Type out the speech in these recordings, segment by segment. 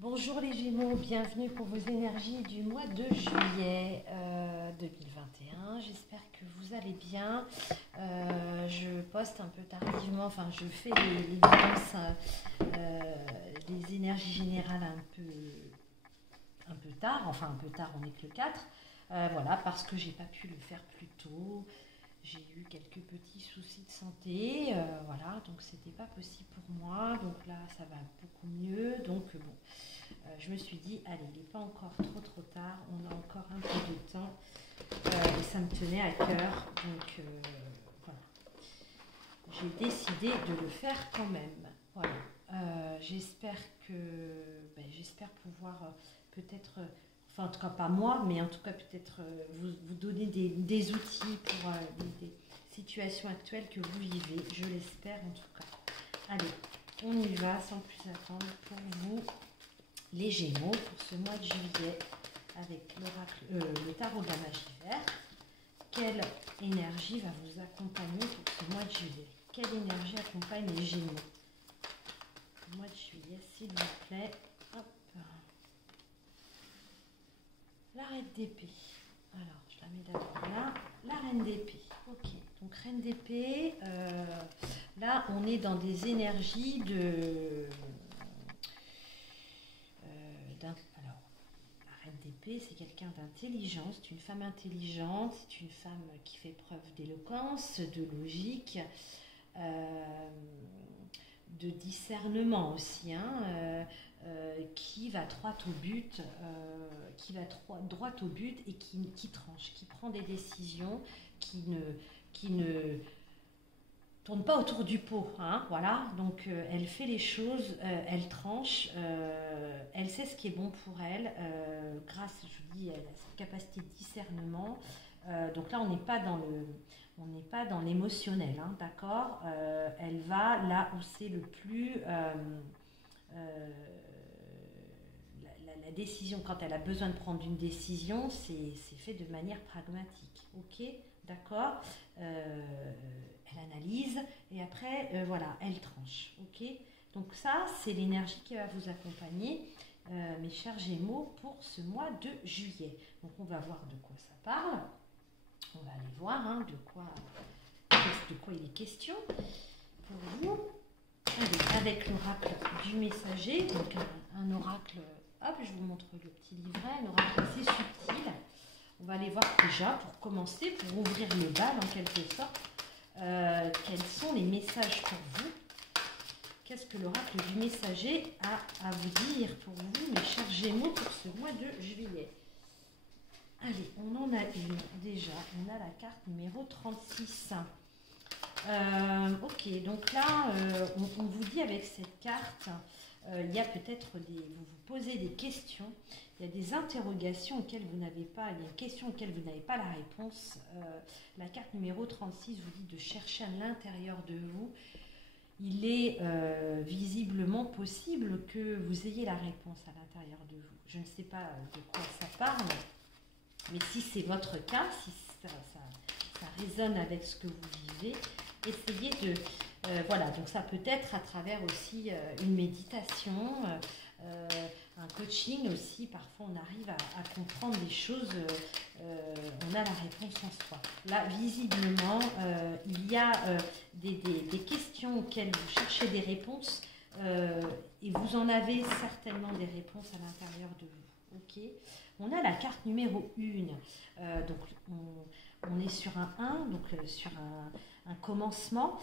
Bonjour les Gémeaux, bienvenue pour vos énergies du mois de juillet 2021. J'espère que vous allez bien. Je poste un peu tardivement, enfin je fais les balances, les énergies générales un peu tard, enfin un peu tard, on n'est que le 4. Voilà, parce que j'ai pas pu le faire plus tôt. J'ai eu quelques petits soucis de santé, voilà, donc c'était pas possible pour moi. Donc là, ça va beaucoup mieux. Donc bon, je me suis dit, allez, il n'est pas encore trop tard, on a encore un peu de temps. Et ça me tenait à cœur, donc voilà. J'ai décidé de le faire quand même. Voilà. J'espère pouvoir peut-être. Enfin, en tout cas, pas moi, mais en tout cas, peut-être vous donner des outils pour des situations actuelles que vous vivez. Je l'espère en tout cas. Allez, on y va sans plus attendre pour vous, les Gémeaux, pour ce mois de juillet, avec le tarot de la magie verte. Quelle énergie va vous accompagner pour ce mois de juillet? Quelle énergie accompagne les Gémeaux? Le mois de juillet, s'il vous plaît. Hop. La reine d'épée. Alors, je la mets d'abord là. La reine d'épée. Ok. Donc, reine d'épée. Là, on est dans des énergies alors, la reine d'épée, c'est quelqu'un d'intelligent. C'est une femme intelligente. C'est une femme qui fait preuve d'éloquence, de logique, de discernement aussi. Qui va droit au but, droit au but et qui tranche, qui prend des décisions, qui ne tourne pas autour du pot, hein, voilà. Donc elle fait les choses, elle tranche, elle sait ce qui est bon pour elle, grâce, je vous dis, à cette capacité de discernement. Donc là, on n'est pas dans l'émotionnel, hein, d'accord. Elle va là où c'est le plus la décision, quand elle a besoin de prendre une décision, c'est fait de manière pragmatique. Ok, d'accord. Elle analyse et après, voilà, elle tranche. Ok, donc ça, c'est l'énergie qui va vous accompagner, mes chers Gémeaux, pour ce mois de juillet. Donc, on va voir de quoi ça parle. On va aller voir de quoi il est question pour vous. Allez, avec l'oracle du messager, donc un oracle, hop, je vous montre le petit livret, un oracle assez subtil. On va aller voir déjà, pour commencer, pour ouvrir le bal en quelque sorte, quels sont les messages pour vous. Qu'est-ce que l'oracle du messager a à vous dire pour vous, mes chers Gémeaux, pour ce mois de juillet? Allez, on en a une déjà, on a la carte numéro 36. Ok, donc là, on vous dit avec cette carte, il y a peut-être vous vous posez des questions, il y a des interrogations auxquelles vous n'avez pas, il y a une question auxquelles vous n'avez pas la réponse. La carte numéro 36 vous dit de chercher à l'intérieur de vous. Il est visiblement possible que vous ayez la réponse à l'intérieur de vous. Je ne sais pas de quoi ça parle, mais si c'est votre cas, si ça résonne avec ce que vous vivez, essayez de... voilà, donc ça peut être à travers aussi une méditation, un coaching aussi. Parfois, on arrive à comprendre des choses, on a la réponse en soi. Là, visiblement, il y a des questions auxquelles vous cherchez des réponses et vous en avez certainement des réponses à l'intérieur de vous. Ok, on a la carte numéro 1. Donc, on est sur un 1, donc sur un commencement.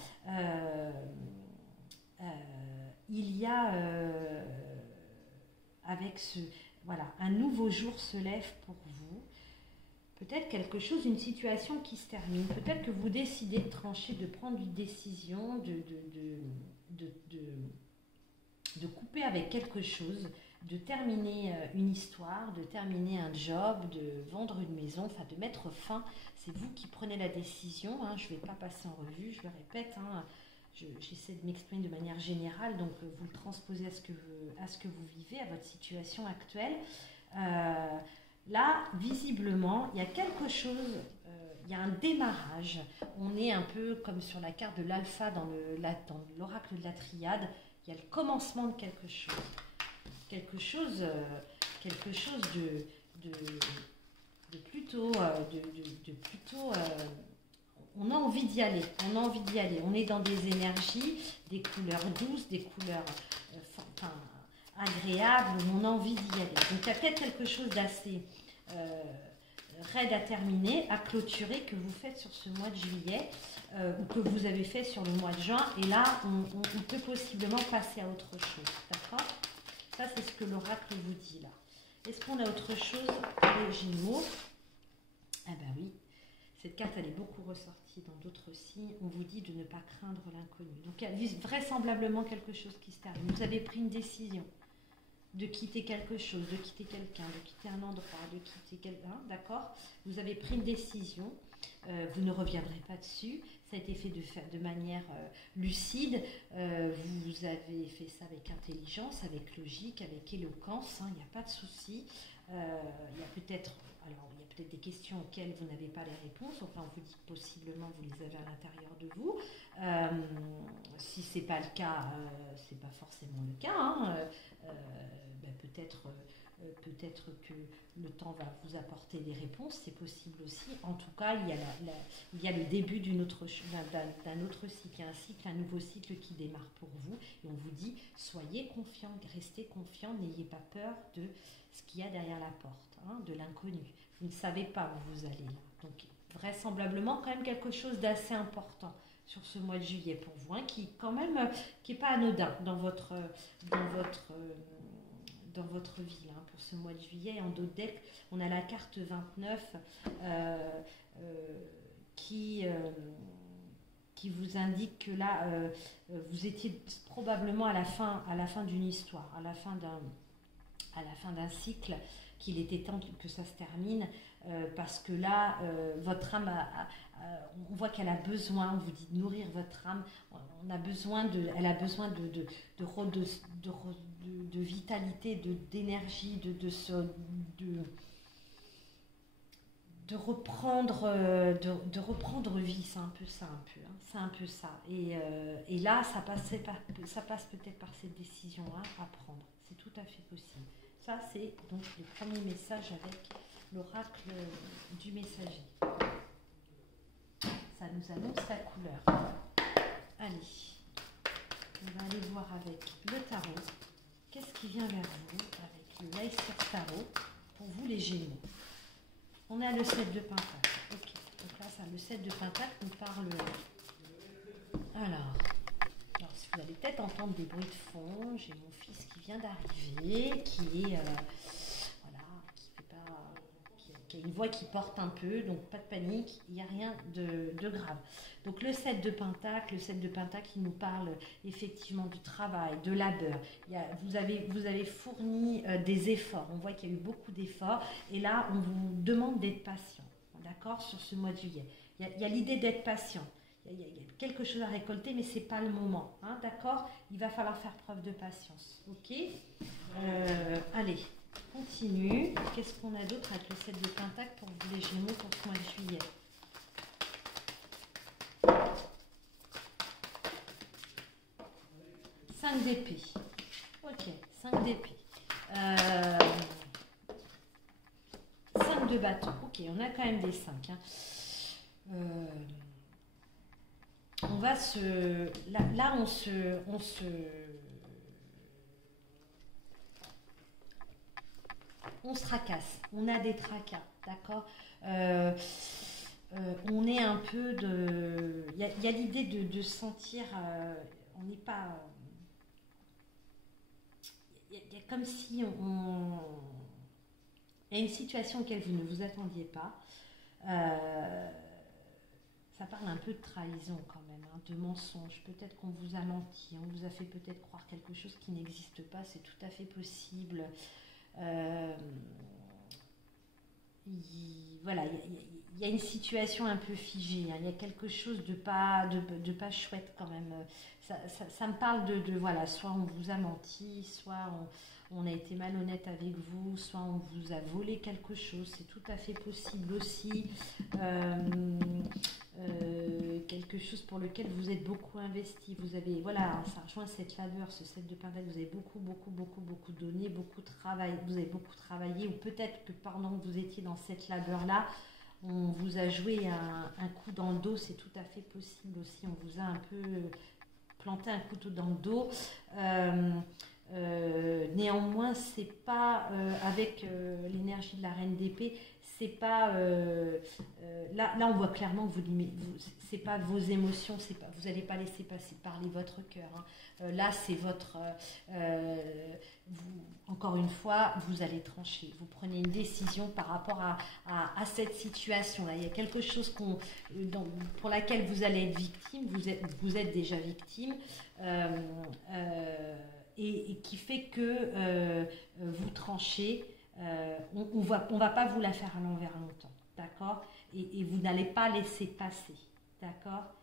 Il y a avec voilà, un nouveau jour se lève pour vous. Peut-être quelque chose, une situation qui se termine. Peut-être que vous décidez de trancher, de prendre une décision, de couper avec quelque chose, de terminer une histoire, de terminer un job, de vendre une maison, enfin de mettre fin. C'est vous qui prenez la décision, je ne vais pas passer en revue, je le répète, j'essaie de m'exprimer de manière générale, donc vous le transposez à ce que vous vivez, à votre situation actuelle. Là, visiblement, il y a quelque chose, il y a un démarrage. On est un peu comme sur la carte de l'alpha dans l'oracle de la triade, il y a le commencement de quelque chose. quelque chose de plutôt, on a envie d'y aller, on est dans des énergies, des couleurs douces, des couleurs agréables, où on a envie d'y aller. Donc il y a peut-être quelque chose d'assez raide à terminer, à clôturer, que vous faites sur ce mois de juillet, ou que vous avez fait sur le mois de juin, et là on peut possiblement passer à autre chose, d'accord? Ça c'est ce que l'oracle vous dit là. Est-ce qu'on a autre chose pour les Gémeaux? Ah ben oui, cette carte elle est beaucoup ressortie dans d'autres signes. On vous dit de ne pas craindre l'inconnu. Donc il y a vraisemblablement quelque chose qui se termine. Vous avez pris une décision de quitter quelque chose, de quitter quelqu'un, de quitter un endroit, de quitter quelqu'un, d'accord? Vous avez pris une décision, vous ne reviendrez pas dessus, ça a été fait de manière lucide, vous avez fait ça avec intelligence, avec logique, avec éloquence, il n'y a pas de souci. Il y a peut-être des questions auxquelles vous n'avez pas les réponses, enfin on vous dit que possiblement vous les avez à l'intérieur de vous. Si ce n'est pas le cas, ce n'est pas forcément le cas, peut-être que le temps va vous apporter des réponses, c'est possible aussi. En tout cas, il y a le début d'un autre cycle, un cycle, un nouveau cycle qui démarre pour vous. Et on vous dit, soyez confiants, restez confiants, n'ayez pas peur de ce qu'il y a derrière la porte, de l'inconnu. Vous ne savez pas où vous allez là. Donc, vraisemblablement, quand même quelque chose d'assez important sur ce mois de juillet pour vous, qui quand même, qui n'est pas anodin dans votre vie, pour ce mois de juillet. En dos de deck, on a la carte 29 qui vous indique que là, vous étiez probablement à la fin d'une histoire, à la fin d'un cycle, qu'il était temps que ça se termine, parce que là, votre âme on voit qu'elle a besoin, on vous dit de nourrir votre âme, elle a besoin de vitalité, d'énergie, de reprendre vie, c'est un peu ça, c'est un peu ça. Et là, ça passe peut-être par cette décision-là à prendre. C'est tout à fait possible. Ça, c'est donc le premier message avec l'oracle du messager. Ça nous annonce la couleur. Allez, on va aller voir avec le tarot. Qu'est-ce qui vient vers vous avec le Leicester Tarot pour vous les Gémeaux? On a le 7 de Pentacle. Ok, donc là, le 7 de Pentacle nous parle. Alors, si vous allez peut-être entendre des bruits de fond, j'ai mon fils qui vient d'arriver, qui a une voix qui porte un peu, donc pas de panique, il n'y a rien de grave. Donc le 7 de Pentacle, il nous parle effectivement du travail, de labeur. Vous avez fourni des efforts, on voit qu'il y a eu beaucoup d'efforts, et là on vous demande d'être patient, d'accord, sur ce mois de juillet. Il y a l'idée d'être patient. Il y a quelque chose à récolter, mais ce n'est pas le moment, d'accord? Il va falloir faire preuve de patience, ok? Allez, continue. Qu'est-ce qu'on a d'autre avec le 7 de Pentacle pour vous les Gémeaux pour ce mois de juillet? Cinq d'épée. Ok, 5 d'épée. 5 de bâton. Ok, on a quand même des 5. On va se... Là on se tracasse. On a des tracas, d'accord? On est un peu de... Il y a l'idée de sentir... on n'est pas... Il y a comme si on... Il y a une situation auquel vous ne vous attendiez pas. Ça parle un peu de trahison quand même, de mensonge. Peut-être qu'on vous a menti, on vous a fait peut-être croire quelque chose qui n'existe pas, c'est tout à fait possible. Voilà, il y a une situation un peu figée, il y a quelque chose de pas chouette quand même. Ça me parle de voilà, soit on vous a menti, soit on a été malhonnête avec vous, soit on vous a volé quelque chose, c'est tout à fait possible aussi. quelque chose pour lequel vous êtes beaucoup investi. Vous avez, voilà, ça rejoint cette labeur, ce 7 de Pentacle, vous avez beaucoup donné, beaucoup travaillé, vous avez beaucoup travaillé, ou peut-être que pendant que vous étiez dans cette labeur-là, on vous a joué un coup dans le dos, c'est tout à fait possible aussi, on vous a un peu planté un couteau dans le dos. Néanmoins, c'est pas avec l'énergie de la reine d'épée, c'est pas là on voit clairement que c'est pas vos émotions, c'est pas, vous n'allez pas laisser passer parler votre cœur, hein. Là c'est votre encore une fois, vous allez trancher, vous prenez une décision par rapport à cette situation là. Il y a quelque chose pour laquelle vous allez être victime, vous êtes déjà victime, et qui fait que vous tranchez. On va pas vous la faire à l'envers longtemps, d'accord, et vous n'allez pas laisser passer, d'accord.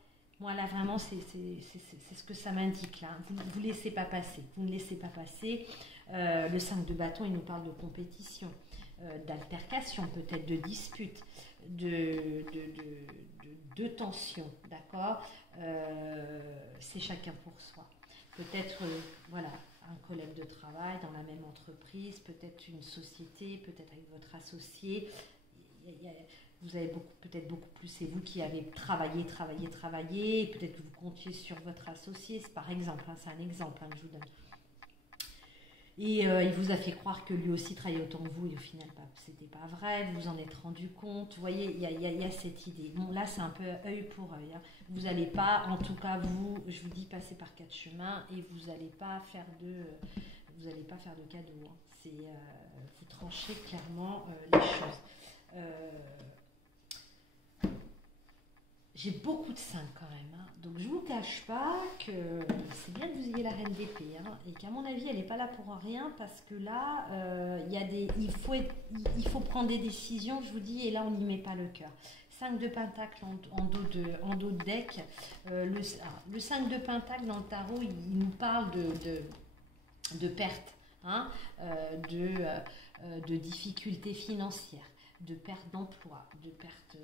Moi là vraiment c'est ce que ça m'indique là. Vous laissez pas passer, vous ne laissez pas passer. Le 5 de bâton, il nous parle de compétition, d'altercation, peut-être de dispute, de tension, d'accord. C'est chacun pour soi. Peut-être voilà, un collègue de travail dans la même entreprise, peut-être une société, peut-être avec votre associé. Vous avez peut-être beaucoup plus, c'est vous qui avez travaillé, et peut-être que vous comptiez sur votre associé, c'est par exemple, hein, c'est un exemple, hein, que je vous donne. Et il vous a fait croire que lui aussi travaillait autant que vous, et au final, c'était pas vrai, vous vous en êtes rendu compte. Vous voyez, il y a cette idée. Bon, là, c'est un peu œil pour œil, hein. Vous n'allez pas, en tout cas, je vous dis, passer par 4 chemins, et vous n'allez pas faire de cadeaux, hein. Vous tranchez clairement les choses. J'ai beaucoup de 5 quand même, hein. Donc je ne vous cache pas que c'est bien que vous ayez la reine d'épée, hein, et qu'à mon avis elle n'est pas là pour rien, parce que là il faut prendre des décisions, je vous dis, et là on n'y met pas le cœur. 5 de Pentacle en dos de deck. Le 5 de Pentacle dans le tarot, il nous parle de perte, hein, de difficultés financières, de perte d'emploi, de perte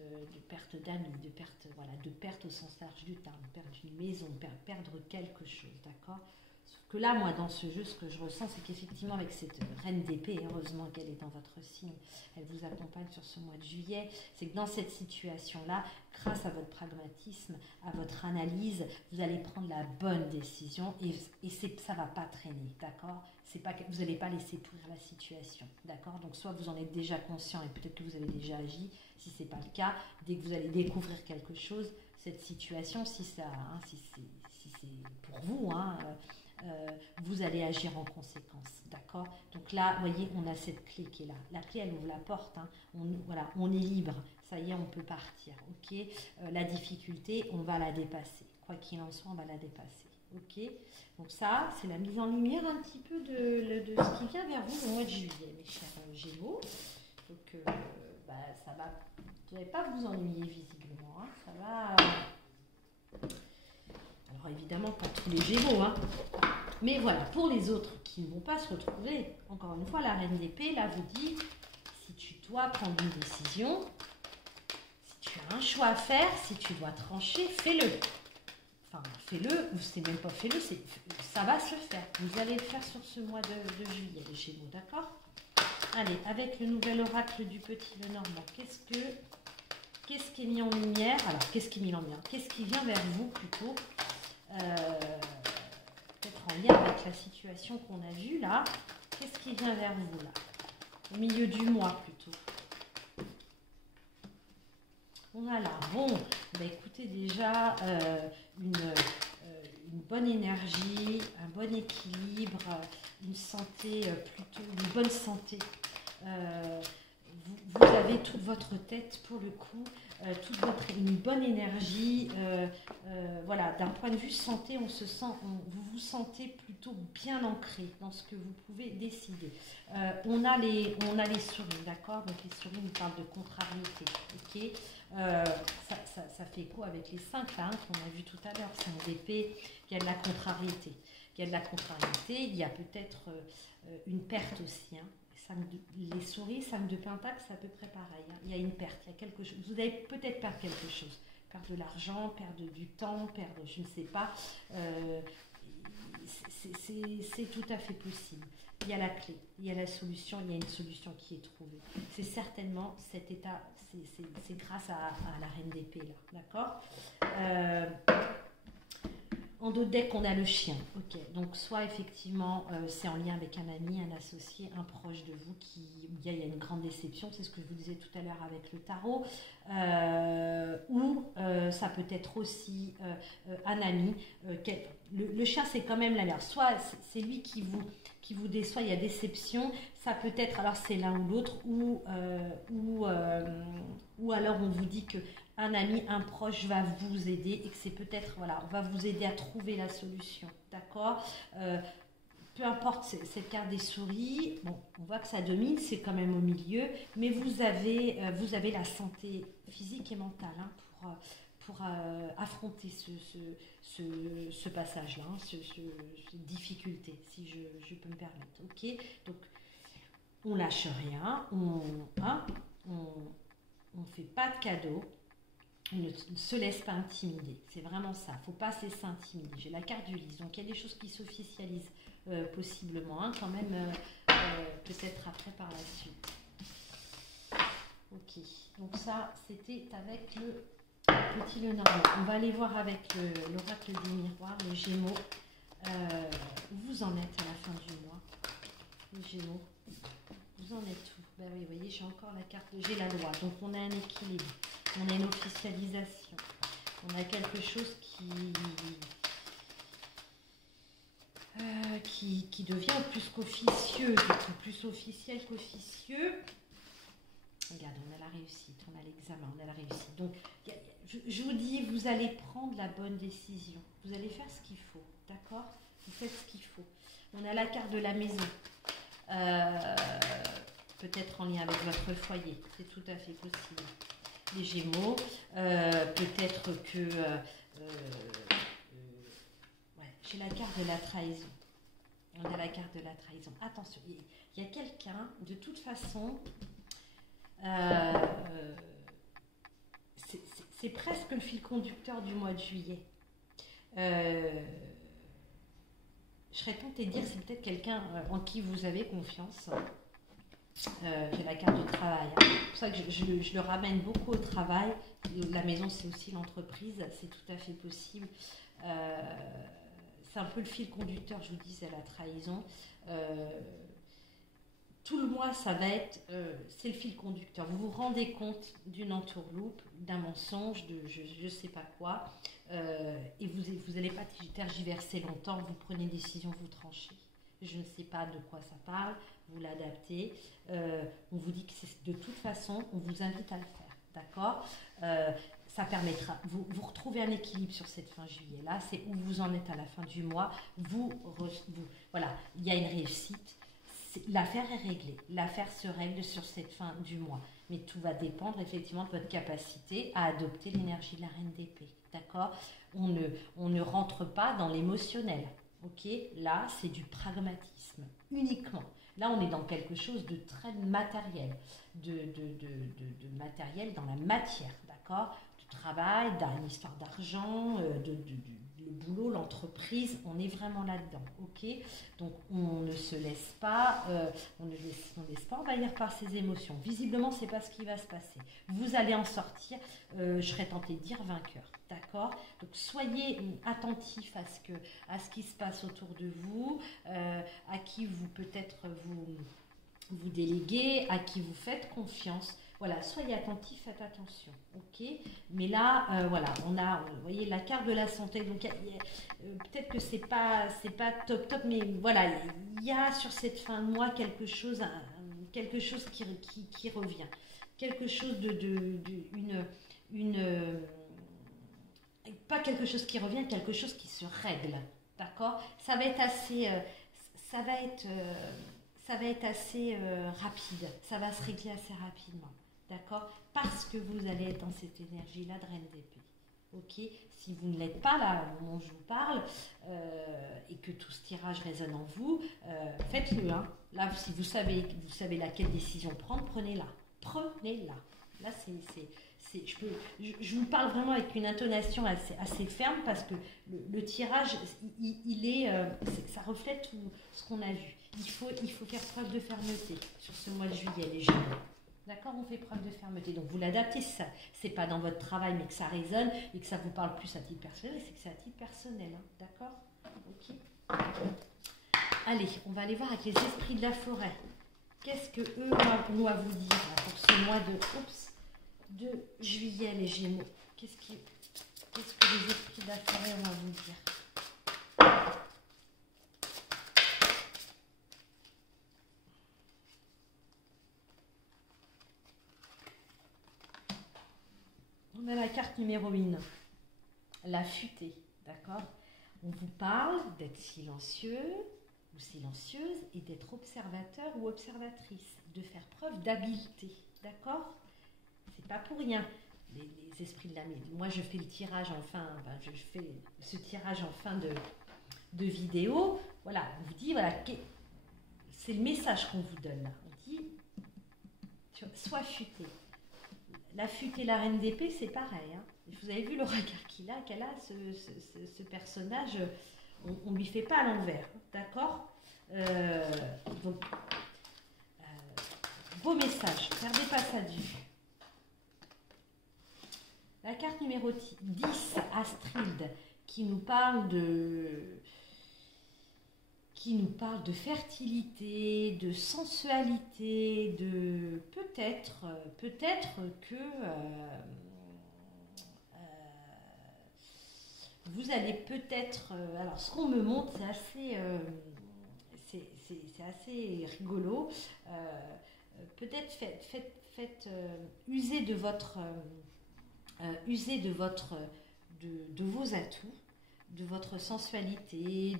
d'amis, de perte au sens large du terme, perdre une maison, perdre quelque chose, d'accord. Sauf que là, moi, dans ce jeu, ce que je ressens, c'est qu'effectivement, avec cette reine d'épée, heureusement qu'elle est dans votre signe, elle vous accompagne sur ce mois de juillet, c'est que dans cette situation-là, grâce à votre pragmatisme, à votre analyse, vous allez prendre la bonne décision, et ça ne va pas traîner, d'accord. Vous n'allez pas laisser pourrir la situation, d'accord. Donc soit vous en êtes déjà conscient et peut-être que vous avez déjà agi. Si ce n'est pas le cas, dès que vous allez découvrir quelque chose, cette situation, si c'est pour vous, hein, vous allez agir en conséquence, d'accord. Donc là, vous voyez, on a cette clé qui est là. La clé, elle ouvre la porte, hein. On est libre, ça y est, on peut partir, ok. La difficulté, on va la dépasser. Quoi qu'il en soit, on va la dépasser. Ok, donc ça, c'est la mise en lumière un petit peu de ce qui vient vers vous au mois de juillet, mes chers Gémeaux. Donc, ça va, vous n'allez pas vous ennuyer visiblement, hein, ça va. Alors évidemment, pas tous les Gémeaux, hein, mais voilà, pour les autres qui ne vont pas se retrouver, encore une fois, la reine d'épée, là, vous dit, si tu dois prendre une décision, si tu as un choix à faire, si tu dois trancher, fais-le. Enfin, fais-le, c'est même pas fais-le, ça va se faire. Vous allez le faire sur ce mois de juillet, les Gémeaux, d'accord? Allez, avec le nouvel oracle du petit Lenormand, qu'est-ce qui est mis en lumière? Alors, qu'est-ce qui est mis en lumière? Qu'est-ce qui vient vers vous plutôt? Peut-être en lien avec la situation qu'on a vue là. Qu'est-ce qui vient vers vous là? Au milieu du mois plutôt. Voilà, bon, écoutez, déjà une bonne énergie, un bon équilibre, une santé une bonne santé. Vous avez toute votre tête pour le coup, une bonne énergie. Voilà, d'un point de vue santé, vous vous sentez plutôt bien ancré dans ce que vous pouvez décider. On a les souris, d'accord. Donc les souris nous parlent de contrariété, ok. Ça fait écho avec les 5 là, hein, qu'on a vu tout à l'heure, 5 d'épée, il y a de la contrariété. Il y a peut-être une perte aussi, hein. Les souris, 5 de Pentacle, c'est à peu près pareil, hein. Il y a une perte, il y a quelque chose. Vous allez peut-être perdre quelque chose. perdre de l'argent, perdre du temps, perdre je ne sais pas. C'est tout à fait possible. Il y a la clé, il y a la solution, il y a une solution qui est trouvée. C'est certainement cet état, c'est grâce à la reine d'épée là, d'accord. En dos de deck, on a le chien. Ok, donc soit effectivement c'est en lien avec un ami, un associé, un proche de vous il y a une grande déception, c'est ce que je vous disais tout à l'heure avec le tarot, ou ça peut être aussi un ami. Le chien, c'est quand même la leur. Soit c'est lui qui vous déçoit, il y a déception. Ça peut être, alors c'est l'un ou l'autre, ou alors on vous dit que un ami, un proche va vous aider et que c'est peut-être, voilà, on va vous aider à trouver la solution, d'accord. Peu importe cette carte des souris, bon, on voit que ça domine, c'est quand même au milieu, mais vous avez la santé physique et mentale hein, pour affronter ce passage-là, cette difficulté, si je peux me permettre, ok. Donc, on lâche rien, on fait pas de cadeaux. On ne se laisse pas intimider, c'est vraiment ça, il ne faut pas se laisser intimider. J'ai la carte du lys, donc il y a des choses qui s'officialisent possiblement, hein, quand même, peut-être après par la suite. Ok, donc ça c'était avec le petit Lenormand. On va aller voir avec l'oracle du miroir, les Gémeaux, où vous en êtes à la fin du mois, les Gémeaux, vous en êtes où? Ben oui, vous voyez, j'ai encore la carte, j'ai la loi, donc on a un équilibre. On a une officialisation, on a quelque chose qui devient plus qu'officieux, plus officiel qu'officieux. Regarde, on a la réussite, on a l'examen, on a la réussite. Donc, je vous dis, vous allez prendre la bonne décision. Vous allez faire ce qu'il faut, d'accord? Vous faites ce qu'il faut. On a la carte de la maison. Peut-être en lien avec votre foyer, c'est tout à fait possible. Les Gémeaux, peut-être que ouais, j'ai la carte de la trahison. On a la carte de la trahison. Attention, il y a quelqu'un, de toute façon, c'est presque le fil conducteur du mois de juillet. Je serais tentée de dire c'est peut-être quelqu'un en qui vous avez confiance. J'ai la carte du travail. C'est pour ça que je le ramène beaucoup au travail. La maison, c'est aussi l'entreprise. C'est tout à fait possible. C'est un peu le fil conducteur, je vous dis, c'est la trahison. Tout le mois, ça va être, c'est le fil conducteur. Vous vous rendez compte d'une entourloupe, d'un mensonge, de je ne sais pas quoi, et vous n'allez pas tergiverser longtemps, vous prenez une décision, vous tranchez. Je ne sais pas de quoi ça parle, vous l'adaptez. On vous dit que de toute façon, on vous invite à le faire, d'accord. Ça permettra, vous retrouvez un équilibre sur cette fin juillet. Là, c'est où vous en êtes à la fin du mois. Voilà, il y a une réussite. L'affaire est réglée. L'affaire se règle sur cette fin du mois. Mais tout va dépendre effectivement de votre capacité à adopter l'énergie de la reine d'épée. D'accord ? On ne rentre pas dans l'émotionnel. Ok ? Là, c'est du pragmatisme uniquement. Là, on est dans quelque chose de très matériel, de matériel dans la matière. D'accord ? Du travail, d'une histoire d'argent, le boulot, l'entreprise, on est vraiment là-dedans, ok. Donc on ne se laisse pas, on ne laisse pas envahir par ses émotions. Visiblement, c'est pas ce qui va se passer. Vous allez en sortir, je serais tentée de dire vainqueur, d'accord. Donc soyez attentifs à ce qui se passe autour de vous, à qui vous peut-être vous déléguez, à qui vous faites confiance. Voilà, soyez attentifs, faites attention, ok. Mais là, voilà, on a, vous voyez, la carte de la santé. Donc, peut-être que c'est pas top, mais voilà, il y a sur cette fin de mois quelque chose qui revient, quelque chose pas quelque chose qui revient, quelque chose qui se règle, d'accord. Ça va être assez rapide, ça va se régler assez rapidement. D'accord? Parce que vous allez être dans cette énergie-là de reine d'épée. Ok? Si vous ne l'êtes pas là au moment où je vous parle et que tout ce tirage résonne en vous, faites-le. Hein. Là, si vous savez laquelle décision prendre, prenez-la. Prenez-la. Là, je vous parle vraiment avec une intonation assez ferme parce que le tirage, ça reflète tout ce qu'on a vu. Il faut faire preuve de fermeté sur ce mois de juillet, les Gémeaux. D'accord, on fait preuve de fermeté. Donc vous l'adaptez, ça, c'est pas dans votre travail, mais que ça résonne et que ça vous parle plus à titre personnel, c'est que c'est à titre personnel. Hein. D'accord? Ok. Allez, on va aller voir avec les esprits de la forêt. Qu'est-ce que eux ont à vous dire là, pour ce mois de juillet, les Gémeaux? Qu'est-ce que les esprits de la forêt ont à vous dire? On a la carte numéro 1, la futée, d'accord? On vous parle d'être silencieux ou silencieuse et d'être observateur ou observatrice, de faire preuve d'habileté, d'accord? C'est pas pour rien. Les esprits de la médium. Moi, je fais le tirage je fais ce tirage en fin de vidéo. Voilà, on vous dit, voilà, c'est le message qu'on vous donne là. On dit, sois futé. La futée, la reine d'épée, c'est pareil. Hein. Vous avez vu le regard qu'elle a, ce personnage, on ne lui fait pas à l'envers, d'accord? Donc, beau message, perdez pas ça de vue. La carte numéro 10, Astrid, qui nous parle de fertilité, de sensualité, de peut-être que vous allez peut-être... alors, ce qu'on me montre, c'est assez rigolo. Peut-être faites user de vos atouts, de votre sensualité,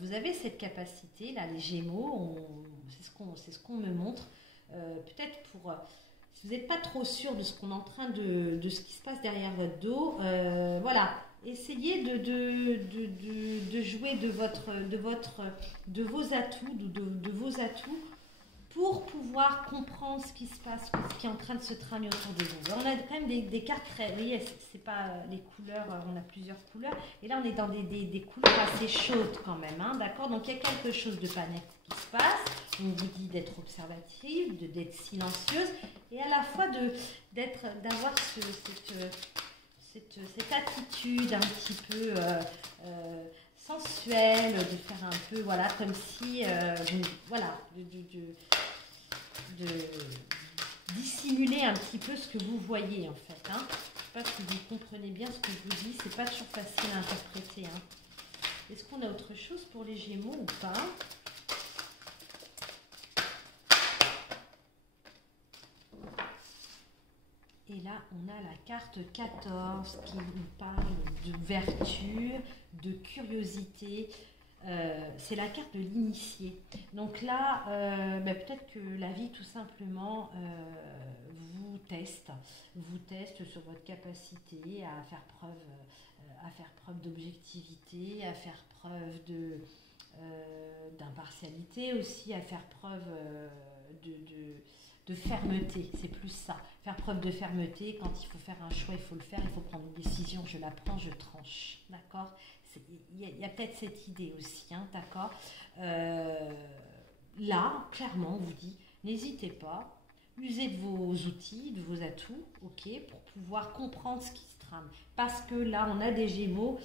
vous avez cette capacité là, les Gémeaux, c'est ce qu'on me montre. Peut-être si vous n'êtes pas trop sûr de ce qu'on est en train de ce qui se passe derrière votre dos, voilà, essayez de jouer de vos atouts, de vos atouts, pour pouvoir comprendre ce qui se passe, ce qui est en train de se tramer autour de vous. Alors, on a quand même des cartes très... Vous voyez, c'est pas les couleurs, on a plusieurs couleurs. Et là, on est dans des couleurs assez chaudes quand même, hein, d'accord? Donc, il y a quelque chose de pas net qui se passe. On vous dit d'être observative, d'être silencieuse, et à la fois d'avoir cette attitude un petit peu... sensuelle, de faire un peu, voilà, comme si, voilà, de dissimuler un petit peu ce que vous voyez en fait. Hein. Je ne sais pas si vous comprenez bien ce que je vous dis, c'est pas toujours facile à interpréter. Hein. Est-ce qu'on a autre chose pour les Gémeaux ou pas? Et là, on a la carte 14 qui nous parle de vertu, de curiosité. C'est la carte de l'initié. Donc là, peut-être que la vie, tout simplement, vous teste sur votre capacité à faire preuve d'objectivité, à faire preuve d'impartialité aussi, à faire preuve de fermeté, c'est plus ça. Faire preuve de fermeté, quand il faut faire un choix, il faut le faire, il faut prendre une décision, je la prends, je tranche, d'accord? Il y a peut-être cette idée aussi, hein, d'accord? Là, clairement, on vous dit, n'hésitez pas, usez de vos outils, de vos atouts, ok, pour pouvoir comprendre ce qui se trame. Parce que là, on a des Gémeaux,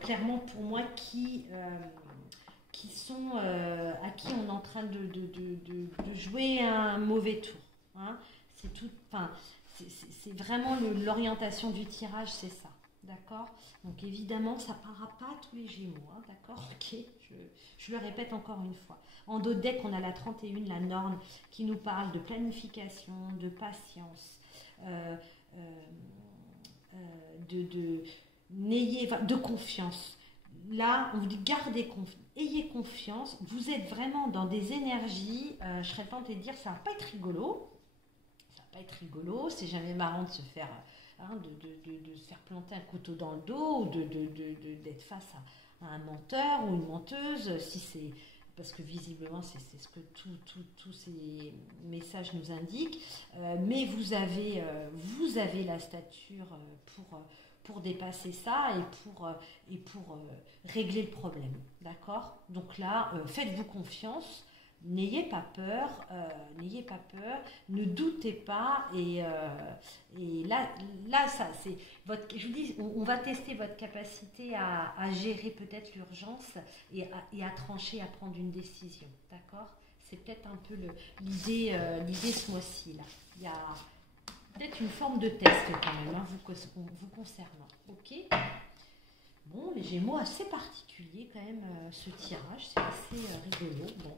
clairement pour moi, qui sont à qui on est en train de jouer un mauvais tour. Hein. C'est tout, enfin, c'est vraiment l'orientation du tirage, c'est ça. D'accord? Donc évidemment, ça ne parlera pas à tous les Gémeaux. Hein, d'accord? Ok, je le répète encore une fois. En dos de deck, on a la 31, la Norne, qui nous parle de planification, de patience, de confiance. Là, on vous dit gardez confiance, ayez confiance. Vous êtes vraiment dans des énergies, je serais tentée de dire, ça va pas être rigolo. Ça va pas être rigolo, c'est jamais marrant de se faire... Hein, de se faire planter un couteau dans le dos ou d'être face à un menteur ou une menteuse, si c'est parce que visiblement c'est ce que tous ces messages nous indiquent, mais vous avez la stature pour dépasser ça et pour régler le problème, d'accord? Donc là, faites-vous confiance. N'ayez pas peur, ne doutez pas et là ça c'est votre. Je vous dis, on va tester votre capacité à gérer peut-être l'urgence et à trancher, à prendre une décision, d'accord? C'est peut-être un peu l'idée ce mois-ci là. Il y a peut-être une forme de test quand même hein, vous concernant, ok? Bon, les Gémeaux assez particulier quand même ce tirage, c'est assez rigolo. Bon.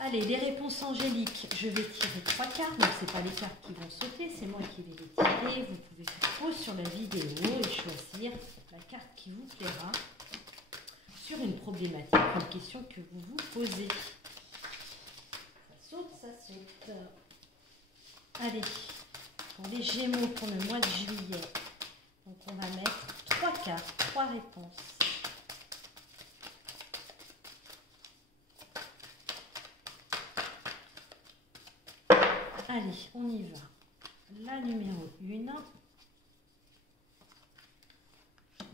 Allez, les réponses angéliques, je vais tirer 3 cartes, donc ce n'est pas les cartes qui vont sauter, c'est moi qui vais les tirer. Vous pouvez faire pause sur la vidéo et choisir la carte qui vous plaira sur une problématique, une question que vous vous posez. Ça saute. Allez, pour les Gémeaux pour le mois de juillet, donc on va mettre 3 cartes, 3 réponses. Allez, on y va. La numéro 1,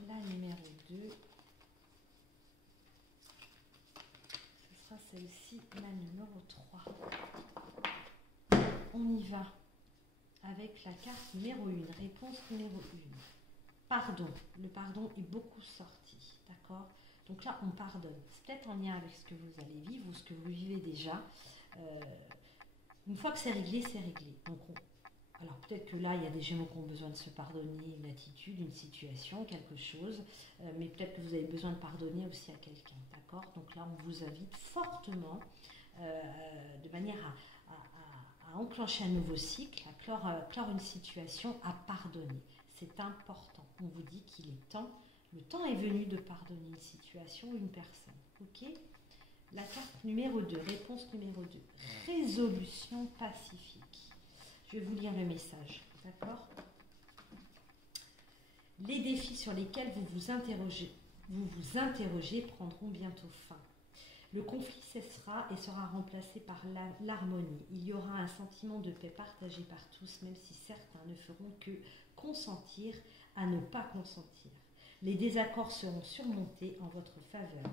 la numéro 2, ce sera celle-ci, la numéro 3. On y va avec la carte numéro 1, réponse numéro 1. Pardon, le pardon est beaucoup sorti, d'accord? Donc là, on pardonne. C'est peut-être en lien avec ce que vous allez vivre ou ce que vous vivez déjà. Une fois que c'est réglé, c'est réglé. Donc alors peut-être que là, il y a des Gémeaux qui ont besoin de se pardonner une attitude, une situation, quelque chose, mais peut-être que vous avez besoin de pardonner aussi à quelqu'un, d'accord? Donc là, on vous invite fortement, de manière à enclencher un nouveau cycle, à clore une situation, à pardonner. C'est important. On vous dit qu'il est temps, le temps est venu de pardonner une situation ou une personne, ok? La carte numéro 2, réponse numéro 2, résolution pacifique. Je vais vous lire le message, d'accord? Les défis sur lesquels vous vous interrogez prendront bientôt fin. Le conflit cessera et sera remplacé par l'harmonie. Il y aura un sentiment de paix partagé par tous, même si certains ne feront que consentir à ne pas consentir. Les désaccords seront surmontés en votre faveur.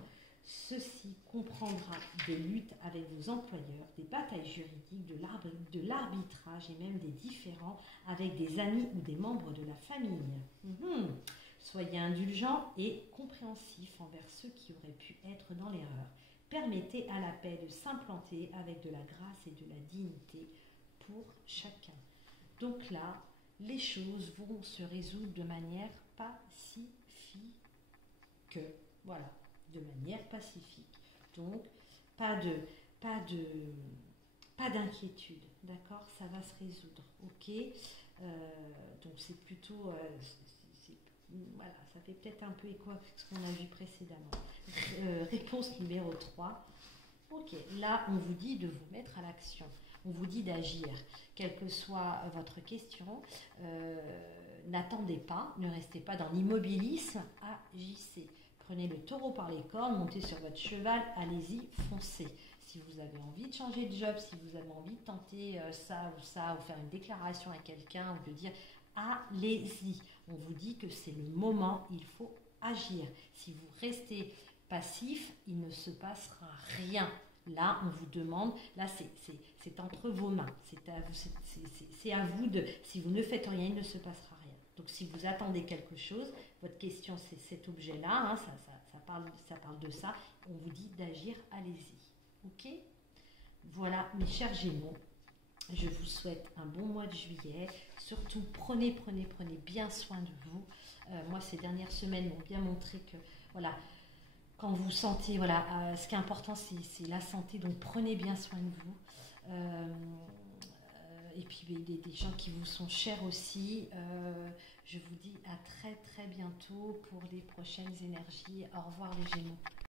Ceci comprendra des luttes avec vos employeurs, des batailles juridiques, de l'arbitrage et même des différends avec des amis ou des membres de la famille. Soyez indulgents et compréhensifs envers ceux qui auraient pu être dans l'erreur. Permettez à la paix de s'implanter avec de la grâce et de la dignité pour chacun. Donc là, les choses vont se résoudre de manière pacifique. Voilà. De manière pacifique. Donc, pas d'inquiétude, d'accord? Ça va se résoudre, ok? Donc, c'est plutôt... voilà, ça fait peut-être un peu écho avec ce qu'on a vu précédemment. Réponse numéro 3. Ok, là, on vous dit de vous mettre à l'action. On vous dit d'agir. Quelle que soit votre question, n'attendez pas, ne restez pas dans l'immobilisme, agissez. Prenez le taureau par les cornes, montez sur votre cheval, allez-y, foncez. Si vous avez envie de changer de job, si vous avez envie de tenter ça, ou faire une déclaration à quelqu'un, ou de dire allez-y. On vous dit que c'est le moment, il faut agir. Si vous restez passif, il ne se passera rien. Là, on vous demande, là c'est entre vos mains, c'est à vous de, si vous ne faites rien, il ne se passera rien. Donc si vous attendez quelque chose, votre question c'est cet objet-là, hein, ça parle de ça, on vous dit d'agir, allez-y. Ok? Voilà mes chers Gémeaux, je vous souhaite un bon mois de juillet, surtout prenez bien soin de vous. Moi ces dernières semaines m'ont bien montré que voilà, quand vous sentez, voilà, ce qui est important c'est la santé, donc prenez bien soin de vous. Et puis des gens qui vous sont chers aussi. Je vous dis à très bientôt pour les prochaines énergies. Au revoir les Gémeaux.